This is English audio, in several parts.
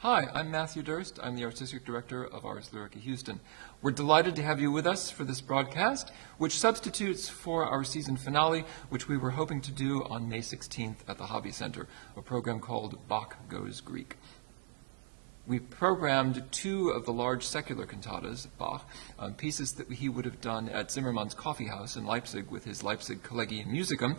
Hi, I'm Matthew Dirst. I'm the Artistic Director of Ars Lyrica Houston. We're delighted to have you with us for this broadcast, which substitutes for our season finale, which we were hoping to do on May 16th at the Hobby Center, a program called Bach Goes Greek. We programmed two of the large secular cantatas of Bach, pieces that he would have done at Zimmermann's Coffee House in Leipzig with his Leipzig Collegium Musicum,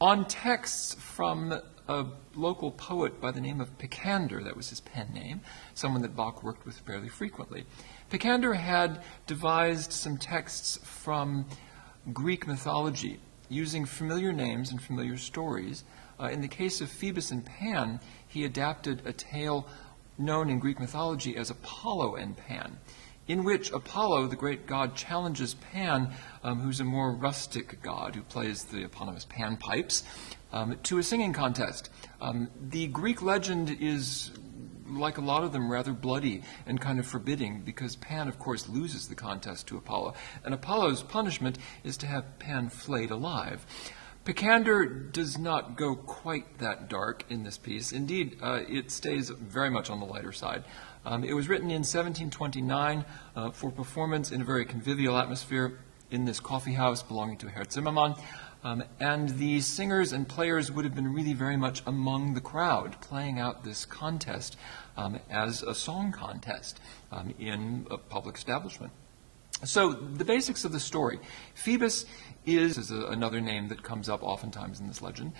on texts from a local poet by the name of Picander. That was his pen name, someone that Bach worked with fairly frequently. Picander had devised some texts from Greek mythology using familiar names and familiar stories. In the case of Phoebus and Pan, he adapted a tale known in Greek mythology as Apollo and Pan, in which Apollo, the great god, challenges Pan, who's a more rustic god who plays the eponymous panpipes, to a singing contest. The Greek legend is, like a lot of them, rather bloody and kind of forbidding, because Pan, of course, loses the contest to Apollo, and Apollo's punishment is to have Pan flayed alive. Picander does not go quite that dark in this piece. Indeed, it stays very much on the lighter side. It was written in 1729 for performance in a very convivial atmosphere in this coffee house belonging to Herr Zimmermann. And the singers and players would have been really very much among the crowd, playing out this contest as a song contest in a public establishment. So the basics of the story. Phoebus is another name that comes up oftentimes in this legend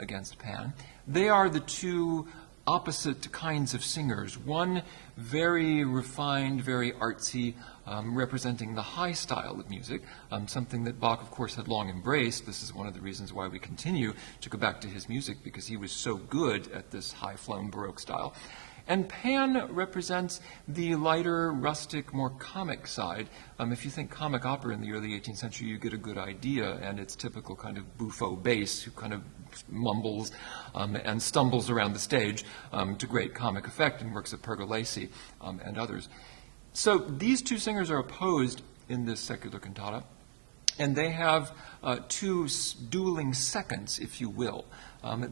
against Pan. They are the two opposite kinds of singers. One very refined, very artsy, representing the high style of music, something that Bach, of course, had long embraced. This is one of the reasons why we continue to go back to his music, because he was so good at this high-flown Baroque style. And Pan represents the lighter, rustic, more comic side. If you think comic opera in the early 18th century, you get a good idea, and its typical kind of buffo bass who kind of mumbles and stumbles around the stage to great comic effect in works of Pergolesi and others. So these two singers are opposed in this secular cantata, and they have two dueling seconds, if you will.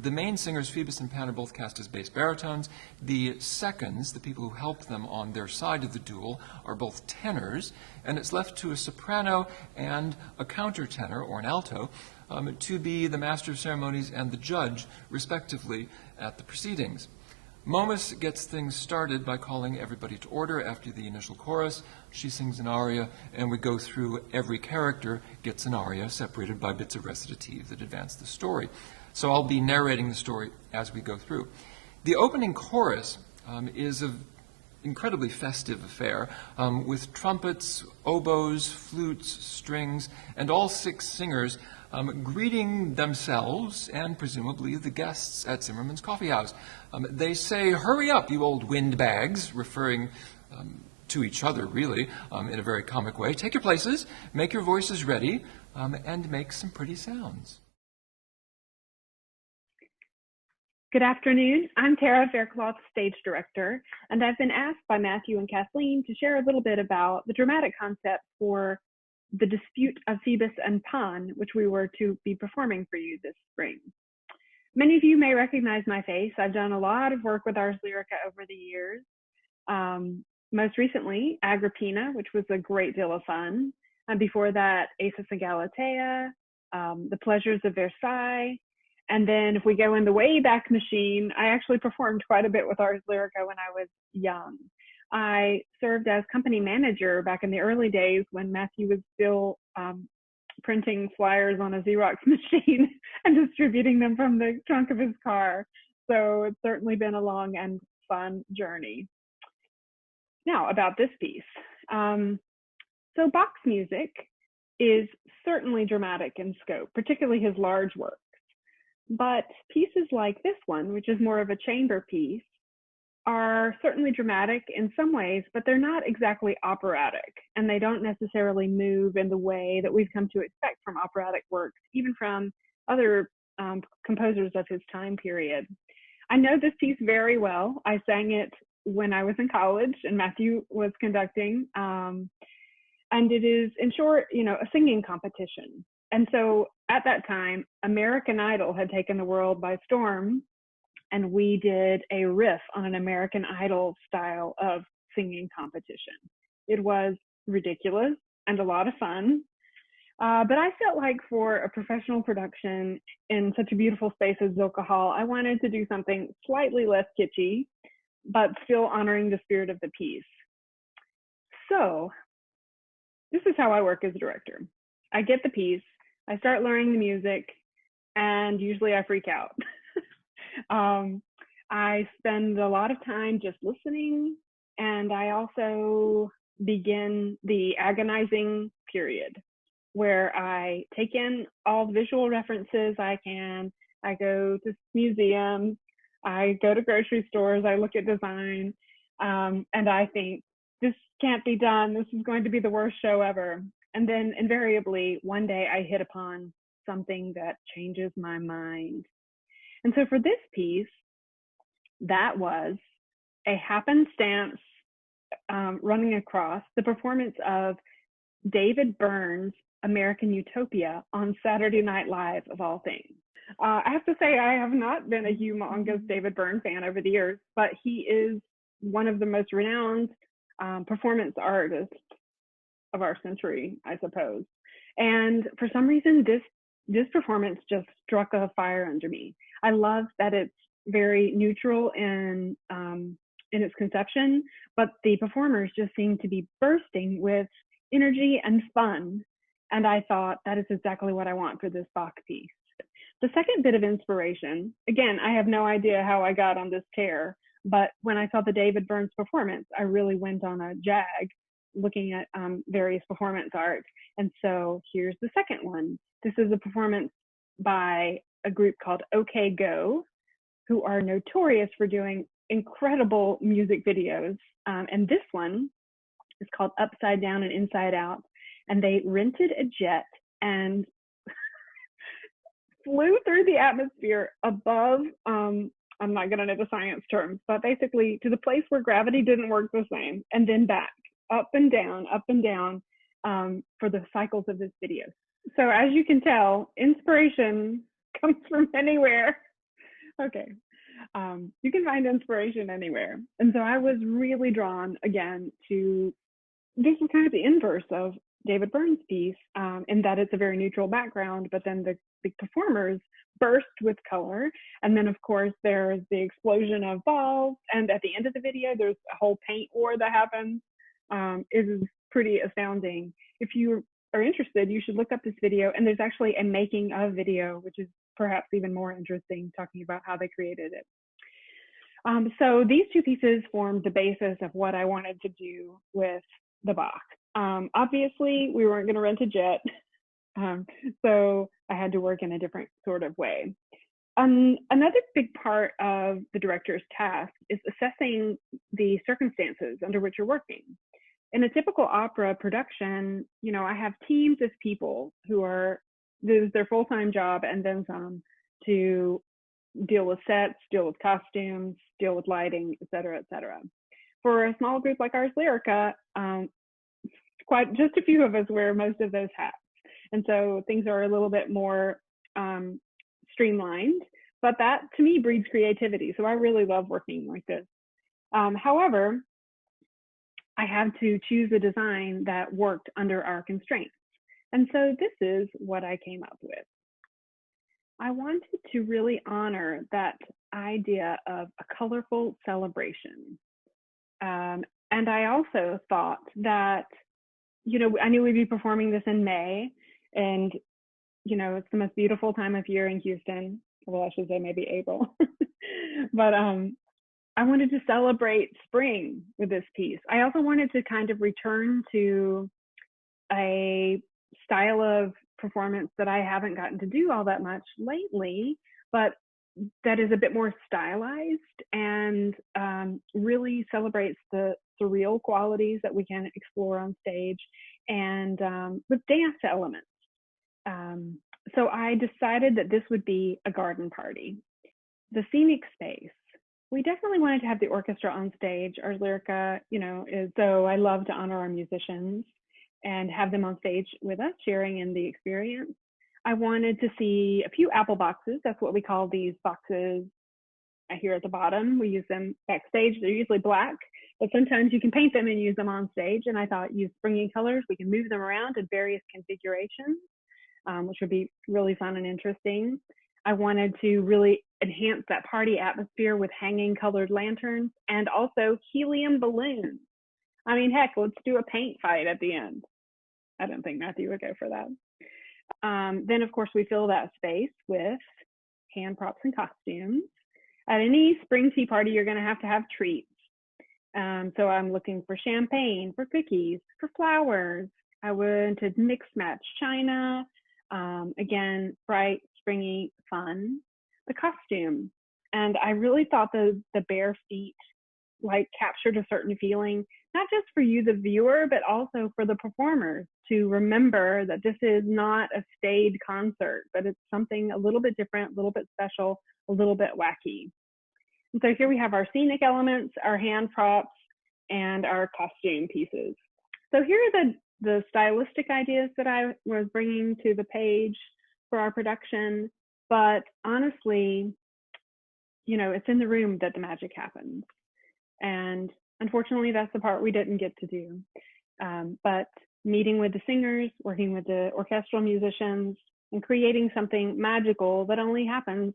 The main singers, Phoebus and Pan, are both cast as bass baritones. The seconds, the people who help them on their side of the duel, are both tenors, and it's left to a soprano and a countertenor, or an alto, to be the master of ceremonies and the judge, respectively, at the proceedings. Momus gets things started by calling everybody to order after the initial chorus. She sings an aria, and we go through every character gets an aria separated by bits of recitative that advance the story. So I'll be narrating the story as we go through. The opening chorus is an incredibly festive affair with trumpets, oboes, flutes, strings, and all six singers greeting themselves and presumably the guests at Zimmermann's Coffee House. They say, "Hurry up, you old windbags," referring to each other, really, in a very comic way. "Take your places, make your voices ready, and make some pretty sounds." Good afternoon. I'm Tara Faircloth, stage director, and I've been asked by Matthew and Kathleen to share a little bit about the dramatic concept for the dispute of Phoebus and Pan, which we were to be performing for you this spring. Many of you may recognize my face. I've done a lot of work with Ars Lyrica over the years. Most recently, Agrippina, which was a great deal of fun. And before that, Acis and Galatea, The Pleasures of Versailles. And then if we go in the Wayback Machine, I actually performed quite a bit with Ars Lyrica when I was young. I served as company manager back in the early days when Matthew was still printing flyers on a Xerox machine and distributing them from the trunk of his car. So it's certainly been a long and fun journey. Now about this piece. So Bach's music is certainly dramatic in scope, particularly his large works. But pieces like this one, which is more of a chamber piece, are certainly dramatic in some ways, but they're not exactly operatic, and they don't necessarily move in the way that we've come to expect from operatic works, even from other composers of his time period. I know this piece very well. I sang it when I was in college and Matthew was conducting, and it is, in short, a singing competition. And so at that time, American Idol had taken the world by storm, and we did a riff on an American Idol style of singing competition. It was ridiculous and a lot of fun. But I felt like for a professional production in such a beautiful space as Zilkha Hall, I wanted to do something slightly less kitschy, but still honoring the spirit of the piece. So this is how I work as a director. I get the piece, I start learning the music, and usually I freak out. I spend a lot of time just listening, and I also begin the agonizing period where I take in all the visual references I can. I go to museums, I go to grocery stores, I look at design, and I think, this can't be done. This is going to be the worst show ever. And then invariably, one day I hit upon something that changes my mind. And so for this piece, that was a happenstance running across the performance of David Byrne's American Utopia on Saturday Night Live, of all things. I have to say, I have not been a humongous David Byrne fan over the years, but he is one of the most renowned performance artists of our century, I suppose. And for some reason, this performance just struck a fire under me. I love that it's very neutral in its conception, but the performers just seem to be bursting with energy and fun. And I thought, that is exactly what I want for this Bach piece. The second bit of inspiration, again, I have no idea how I got on this tear, but when I saw the David Byrne's performance, I really went on a jag looking at various performance art. And so here's the second one. This is a performance by a group called OK Go, who are notorious for doing incredible music videos. And this one is called Upside Down and Inside Out. And they rented a jet and flew through the atmosphere above, I'm not going to know the science terms, but basically to the place where gravity didn't work the same, and then back, up and down for the cycles of this video. So as you can tell, inspiration comes from anywhere. Okay. You can find inspiration anywhere. And so I was really drawn again to, this is kind of the inverse of David Byrne's piece, in that it's a very neutral background, but then the performers burst with color. And then of course there's the explosion of balls. And at the end of the video, there's a whole paint war that happens. It is pretty astounding. If you are interested, you should look up this video. And there's actually a making of video, which is perhaps even more interesting, talking about how they created it. So these two pieces formed the basis of what I wanted to do with the Bach. Obviously, we weren't going to rent a jet, so I had to work in a different sort of way. Another big part of the director's task is assessing the circumstances under which you're working. In a typical opera production, you know, I have teams of people who are, this is their full-time job and then some, to deal with sets, deal with costumes, deal with lighting, et cetera, et cetera. For a small group like Ars Lyrica, quite just a few of us wear most of those hats. And so things are a little bit more streamlined, but that to me breeds creativity. So I really love working like this. However, I had to choose a design that worked under our constraints. And so this is what I came up with. I wanted to really honor that idea of a colorful celebration. And I also thought that, you know, I knew we'd be performing this in May, and, you know, it's the most beautiful time of year in Houston. Well, I should say maybe April. But I wanted to celebrate spring with this piece. I also wanted to kind of return to a style of performance that I haven't gotten to do all that much lately, but that is a bit more stylized and really celebrates the surreal qualities that we can explore on stage, and with dance elements. So I decided that this would be a garden party. The scenic space. We definitely wanted to have the orchestra on stage. Ars Lyrica, you know, is, so I love to honor our musicians and have them on stage with us, sharing in the experience. I wanted to see a few apple boxes. That's what we call these boxes here at the bottom. We use them backstage. They're usually black, but sometimes you can paint them and use them on stage. And I thought, use springy colors. We can move them around in various configurations, which would be really fun and interesting. I wanted to really enhance that party atmosphere with hanging colored lanterns and also helium balloons. I mean, heck, let's do a paint fight at the end. I don't think Matthew would go for that. Then, of course, we fill that space with hand props and costumes. At any spring tea party, you're going to have treats. So I'm looking for champagne, for cookies, for flowers. I wanted mix match china. Again, bright, springy, fun. The costume. And I really thought the bare feet like captured a certain feeling, not just for you, the viewer, but also for the performers to remember that this is not a staged concert, but it's something a little bit different, a little bit special, a little bit wacky. And so here we have our scenic elements, our hand props, and our costume pieces. So here are the stylistic ideas that I was bringing to the page for our production. But honestly, you know, it's in the room that the magic happens. And unfortunately, that's the part we didn't get to do. But meeting with the singers, working with the orchestral musicians, and creating something magical that only happens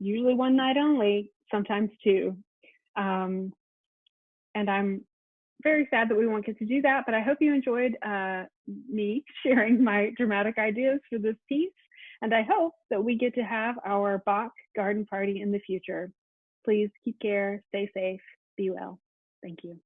usually one night only, sometimes two. And I'm very sad that we won't get to do that, but I hope you enjoyed me sharing my dramatic ideas for this piece. And I hope that we get to have our Bach garden party in the future. Please keep care, stay safe, be well. Thank you.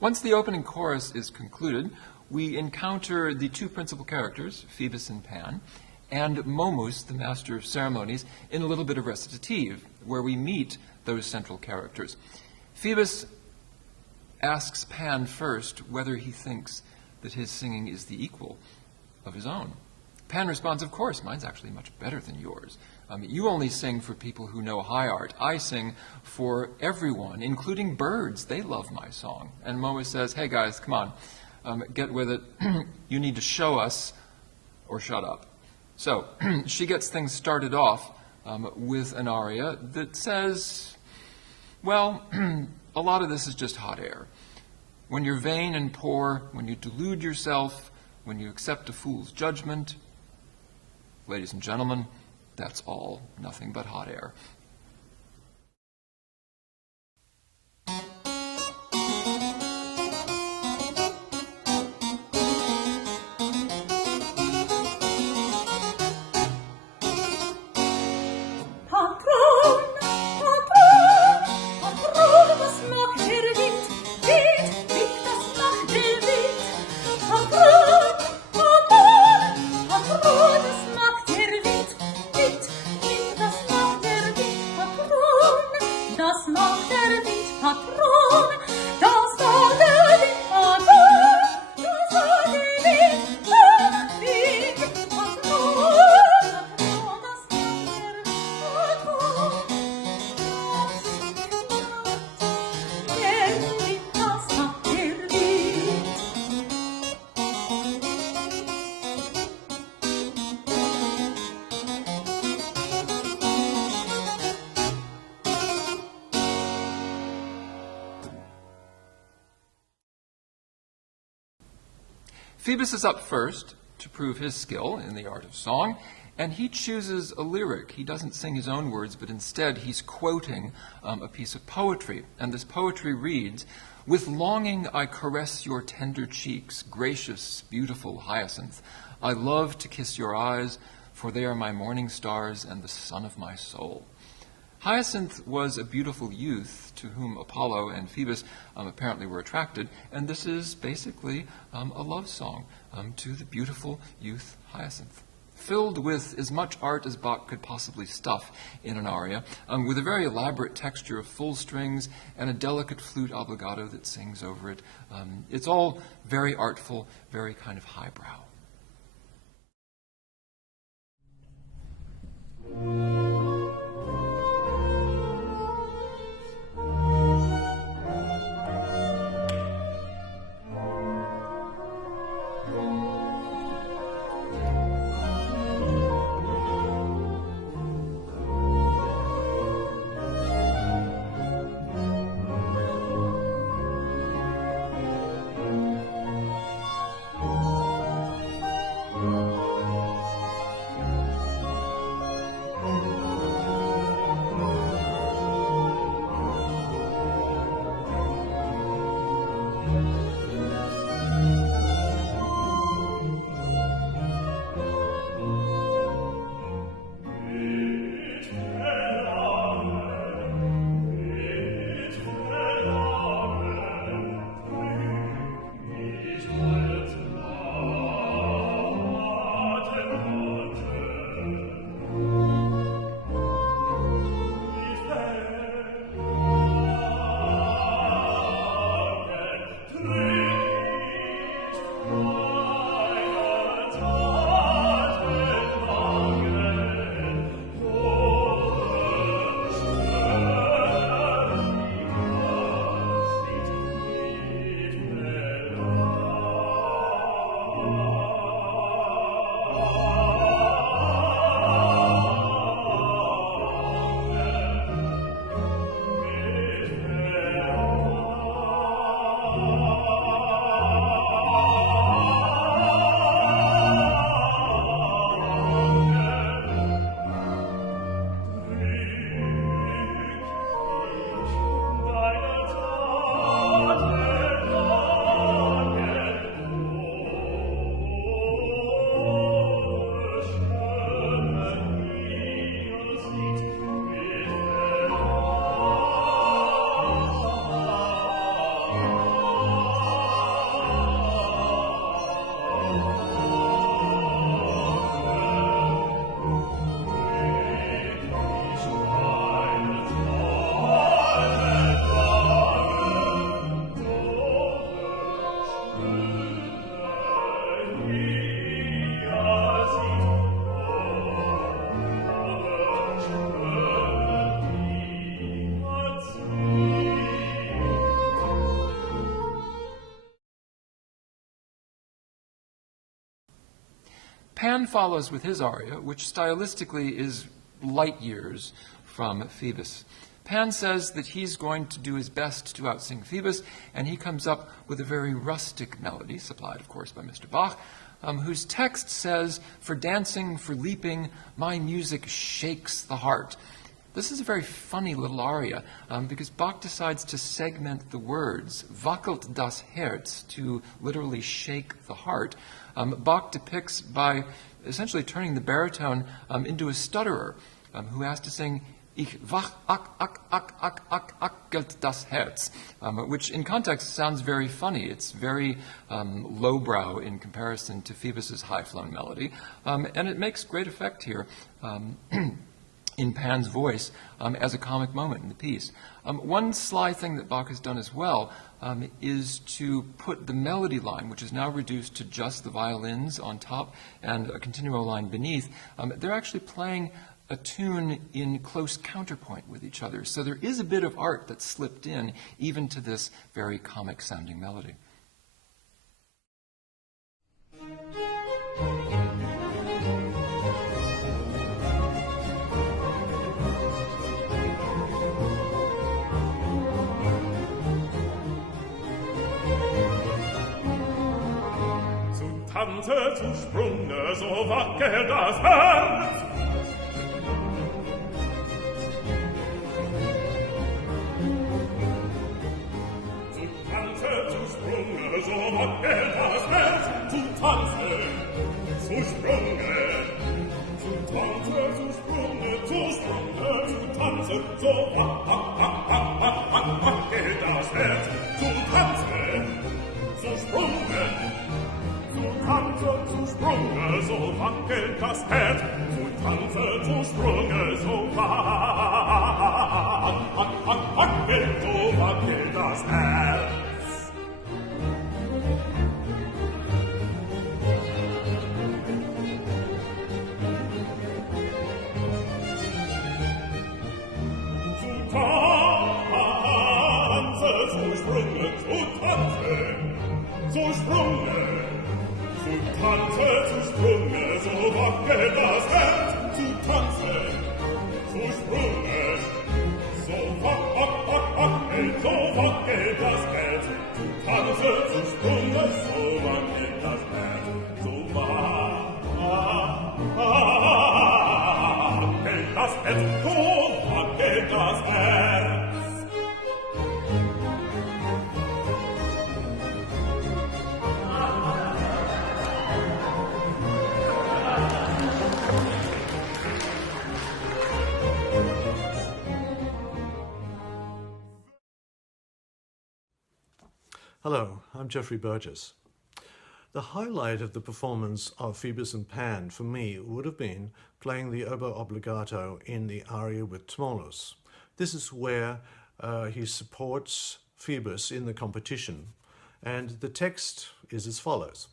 Once the opening chorus is concluded, we encounter the two principal characters, Phoebus and Pan, and Momus, the master of ceremonies, in a little bit of recitative, where we meet those central characters. Phoebus asks Pan first whether he thinks that his singing is the equal of his own. Pan responds, "Of course, mine's actually much better than yours. You only sing for people who know high art. I sing for everyone, including birds. They love my song." And Momus says, "Hey guys, come on, get with it. You need to show us or shut up." So she gets things started off with an aria that says, well, a lot of this is just hot air. When you're vain and poor, when you delude yourself, when you accept a fool's judgment, ladies and gentlemen, that's all nothing but hot air. Phoebus is up first to prove his skill in the art of song, and he chooses a lyric. He doesn't sing his own words, but instead he's quoting a piece of poetry. And this poetry reads, "With longing I caress your tender cheeks, gracious, beautiful hyacinth. I love to kiss your eyes, for they are my morning stars and the sun of my soul." Hyacinth was a beautiful youth to whom Apollo and Phoebus apparently were attracted, and this is basically a love song to the beautiful youth Hyacinth, filled with as much art as Bach could possibly stuff in an aria, with a very elaborate texture of full strings and a delicate flute obbligato that sings over it. It's all very artful, very kind of highbrow. Pan follows with his aria, which stylistically is light years from Phoebus. Pan says that he's going to do his best to outsing Phoebus, and he comes up with a very rustic melody, supplied, of course, by Mr. Bach, whose text says, "For dancing, for leaping, my music shakes the heart." This is a very funny little aria because Bach decides to segment the words, wackelt das Herz, to literally shake the heart. Bach depicts by essentially turning the baritone into a stutterer who has to sing Ich wackelt das Herz, which in context sounds very funny. It's very lowbrow in comparison to Phoebus's high-flown melody, and it makes great effect here in Pan's voice as a comic moment in the piece. One sly thing that Bach has done as well is to put the melody line, which is now reduced to just the violins on top and a continuo line beneath, they're actually playing a tune in close counterpoint with each other. So there is a bit of art that's slipped in even to this very comic-sounding melody. Tanze zu Sprunge, so wackelt das Herz. Zu Tanze zu Sprunge, so wackelt das Herz. Zu Tanze zu Sprunge, zu Tanze zu Sprunge, zu Sprunge, zu Tanze, so wackelt das Herz. Zu Tanze zu Sprunge, Tanze zu Sprunge, so wackelt das Herz. Zu Tanze zu Sprunge, so wackelt das Herz. Zu Tanze zu Sprunge, zu Tanze zu Sprunge, zu Tanze zu Sprunge, so wackelt das Herz. Zu Tanze zu Sprunge, so wackelt das Herz. Zu Tanze zu Sprunge, so wackelt das Herz. So wackelt das Herz, so wackelt das Herz. Hello, I'm Jeffrey Burgess. The highlight of the performance of Phoebus and Pan for me would have been playing the oboe obbligato in the aria with Tmolus. This is where he supports Phoebus in the competition, and the text is as follows.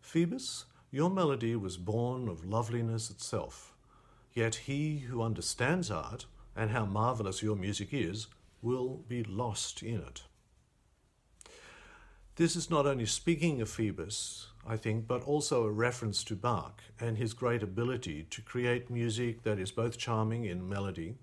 Phoebus, your melody was born of loveliness itself, yet he who understands art and how marvelous your music is will be lost in it. This is not only speaking of Phoebus, I think, but also a reference to Bach and his great ability to create music that is both charming in melody,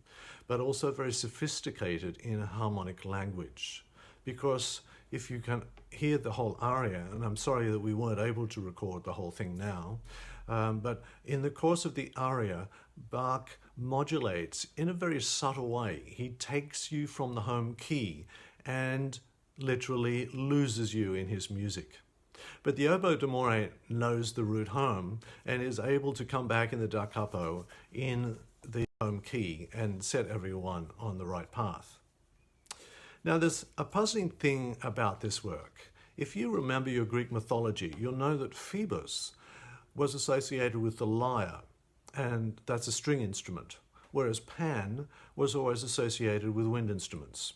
but also very sophisticated in a harmonic language. Because if you can hear the whole aria, and I'm sorry that we weren't able to record the whole thing now, but in the course of the aria, Bach modulates in a very subtle way. He takes you from the home key and literally loses you in his music. But the oboe d'amore knows the route home and is able to come back in the da capo in the home key and set everyone on the right path. Now there's a puzzling thing about this work. If you remember your Greek mythology, you'll know that Phoebus was associated with the lyre, and that's a string instrument, whereas Pan was always associated with wind instruments.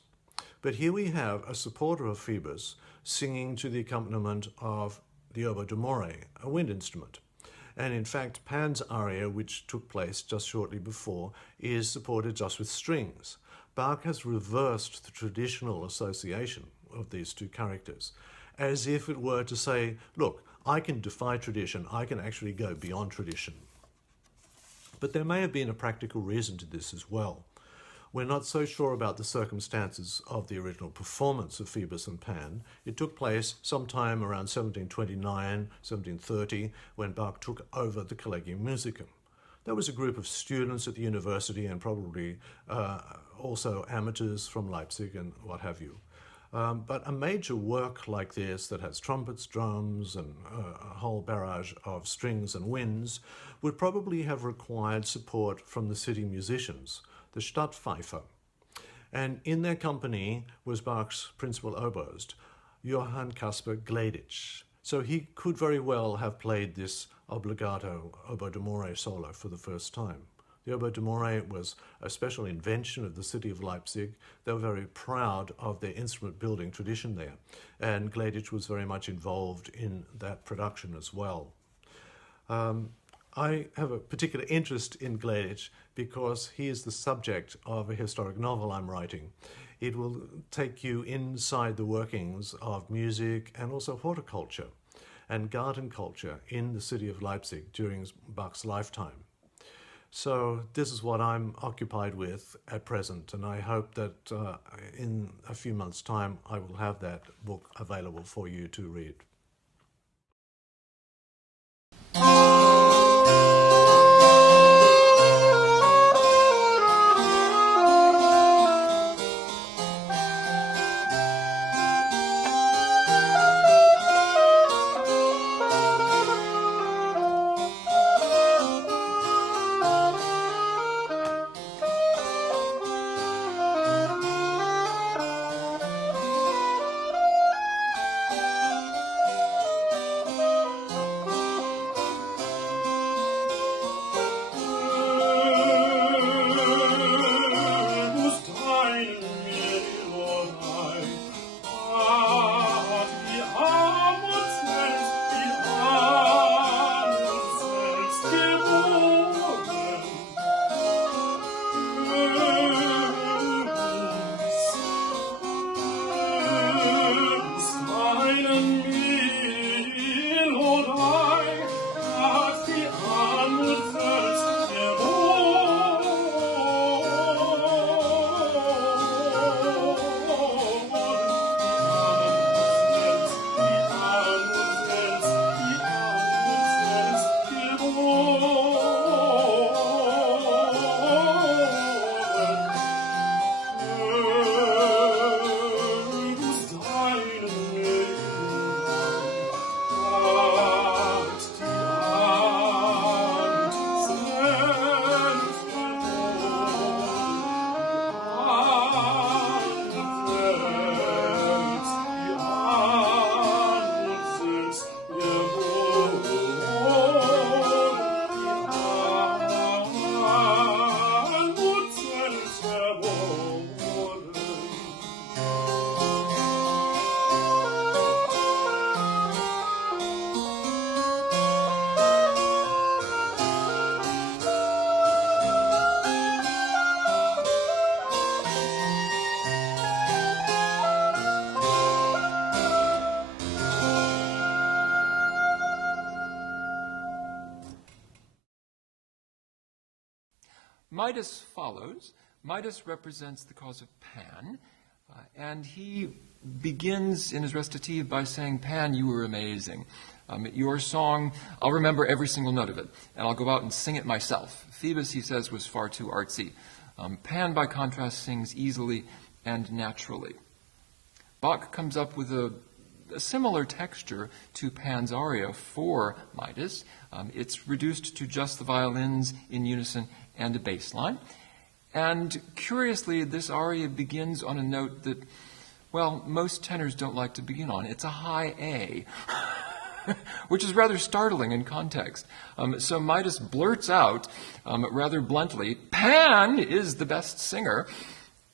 But here we have a supporter of Phoebus singing to the accompaniment of the oboe d'amore, a wind instrument. And in fact, Pan's aria, which took place just shortly before, is supported just with strings. Bach has reversed the traditional association of these two characters, as if it were to say, look, I can defy tradition. I can actually go beyond tradition. But there may have been a practical reason to this as well. We're not so sure about the circumstances of the original performance of Phoebus and Pan. It took place sometime around 1729, 1730, when Bach took over the Collegium Musicum. There was a group of students at the university and probably also amateurs from Leipzig and what have you. But a major work like this that has trumpets, drums, and a whole barrage of strings and winds would probably have required support from the city musicians, the Stadtpfeifer. And in their company was Bach's principal oboist, Johann Caspar Gleditsch. So he could very well have played this obbligato oboe d'amore solo for the first time. The oboe d'amore was a special invention of the city of Leipzig. They were very proud of their instrument building tradition there, and Gleditsch was very much involved in that production as well. I have a particular interest in Gleditsch because he is the subject of a historic novel I'm writing. It will take you inside the workings of music and also horticulture and garden culture in the city of Leipzig during Bach's lifetime. So this is what I'm occupied with at present, and I hope that in a few months' time I will have that book available for you to read. Midas follows. Midas represents the cause of Pan, and he begins in his recitative by saying, Pan, you were amazing. Your song, I'll remember every single note of it, and I'll go out and sing it myself. Phoebus, he says, was far too artsy. Pan, by contrast, sings easily and naturally. Bach comes up with a similar texture to Pan's aria for Midas. It's reduced to just the violins in unison and a bass line. And curiously, this aria begins on a note that, well, most tenors don't like to begin on. It's a high A, which is rather startling in context. So Midas blurts out rather bluntly, Pan is the best singer.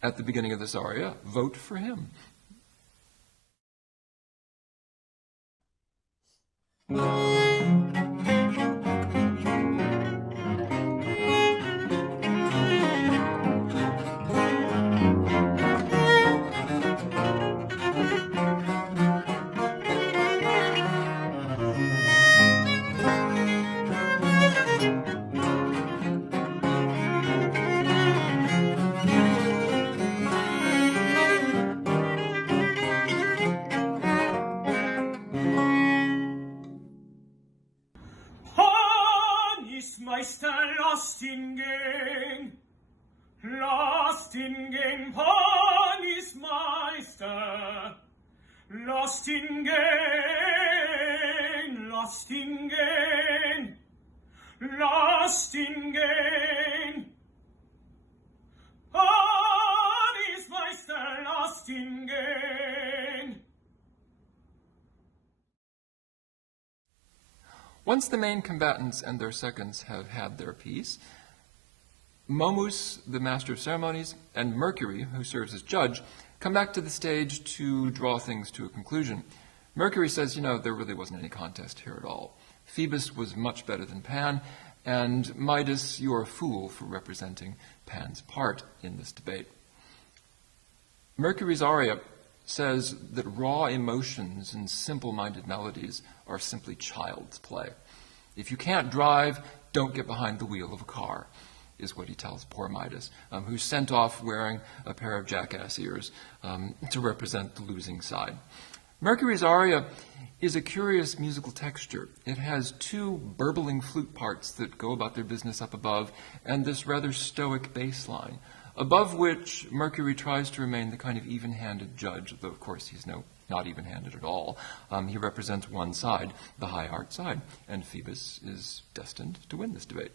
At the beginning of this aria, vote for him. ist Meister, lasst ihn gehen. Lasst ihn gehen, Pan ist Meister. Lasst ihn gehen, lasst ihn gehen. Lasst ihn gehen. Pan ist Meister, lasst ihn gehen. Once the main combatants and their seconds have had their piece, Momus, the master of ceremonies, and Mercury, who serves as judge, come back to the stage to draw things to a conclusion. Mercury says, there really wasn't any contest here at all. Phoebus was much better than Pan, and Midas, you're a fool for representing Pan's part in this debate. Mercury's aria says that raw emotions and simple-minded melodies are simply child's play. If you can't drive, don't get behind the wheel of a car, is what he tells poor Midas, who's sent off wearing a pair of jackass ears to represent the losing side. Mercury's aria is a curious musical texture. It has two burbling flute parts that go about their business up above, and this rather stoic bass line, above which Mercury tries to remain the kind of even-handed judge, though of course he's not even-handed at all. He represents one side, the high art side, and Phoebus is destined to win this debate.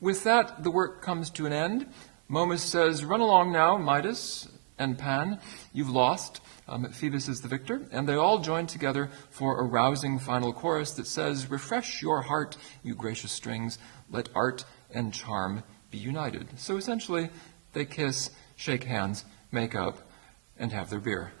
With that, the work comes to an end. Momus says, "Run along now, Midas and Pan. You've lost. Phoebus is the victor." And they all join together for a rousing final chorus that says, "Refresh your heart, you gracious strings. Let art and charm be united." So essentially, they kiss, shake hands, make up, and have their beer.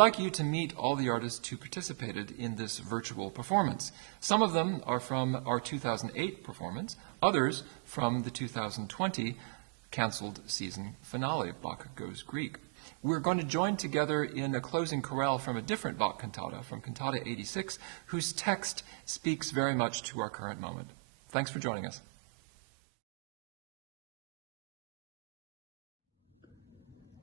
like you to meet all the artists who participated in this virtual performance. Some of them are from our 2008 performance, others from the 2020 canceled season finale, Bach Goes Greek. We're going to join together in a closing chorale from a different Bach cantata, from Cantata 86, whose text speaks very much to our current moment. Thanks for joining us.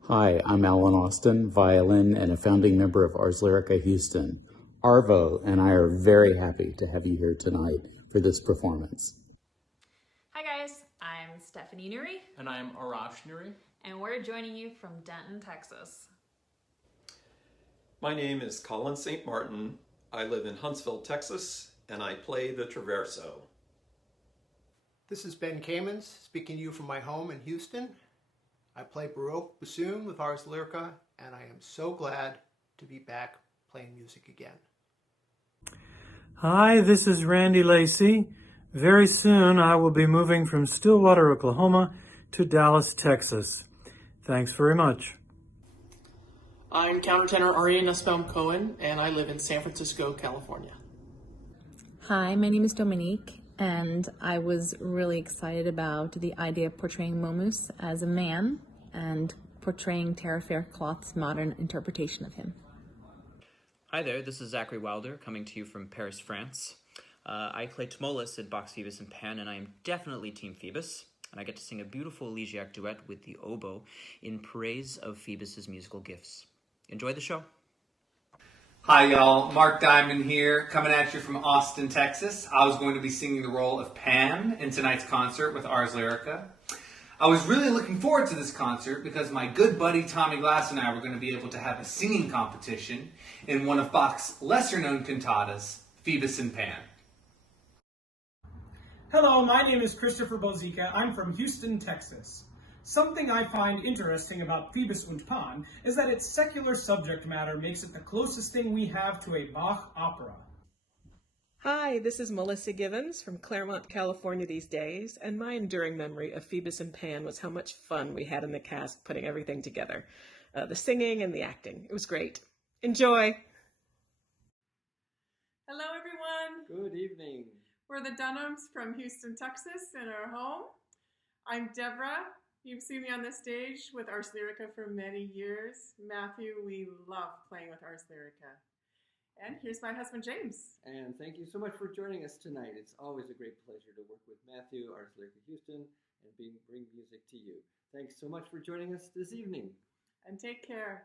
Hi, I'm Alan Austin, violin and a founding member of Ars Lyrica Houston. Arvo and I are very happy to have you here tonight for this performance. Hi guys, I'm Stephanie Nuri. And I'm Arash Nuri. And we're joining you from Denton, Texas. My name is Colin St. Martin. I live in Huntsville, Texas, and I play the traverso. This is Ben Kamens, speaking to you from my home in Houston. I play Baroque bassoon with Ars Lyrica, and I am so glad to be back playing music again. Hi, this is Randy Lacey. Very soon I will be moving from Stillwater, Oklahoma to Dallas, Texas. Thanks very much. I'm countertenor Arya Nussbaum-Cohen, and I live in San Francisco, California. Hi, my name is Dominique, and I was really excited about the idea of portraying Momus as a man and portraying Tara Faircloth's modern interpretation of him. Hi there, this is Zachary Wilder coming to you from Paris, France. I play Tmolus in Bach's Phoebus and Pan, and I am definitely Team Phoebus, and I get to sing a beautiful elegiac duet with the oboe in praise of Phoebus's musical gifts. Enjoy the show. Hi y'all, Mark Diamond here, coming at you from Austin, Texas. I was going to be singing the role of Pan in tonight's concert with Ars Lyrica. I was really looking forward to this concert because my good buddy Tommy Glass and I were going to be able to have a singing competition in one of Bach's lesser-known cantatas, Phoebus and Pan. Hello, my name is Christopher Bozica. I'm from Houston, Texas. Something I find interesting about Phoebus und Pan is that its secular subject matter makes it the closest thing we have to a Bach opera. Hi, this is Melissa Givens from Claremont, California these days, and my enduring memory of Phoebus and Pan was how much fun we had in the cast putting everything together. The singing and the acting. It was great. Enjoy! Hello, everyone. Good evening. We're the Dunhams from Houston, Texas, in our home. I'm Deborah. You've seen me on the stage with Ars Lyrica for many years. Matthew, we love playing with Ars Lyrica. And here's my husband, James. And thank you so much for joining us tonight. It's always a great pleasure to work with Matthew, Ars Lyrica Houston, and bring music to you. Thanks so much for joining us this evening. And take care.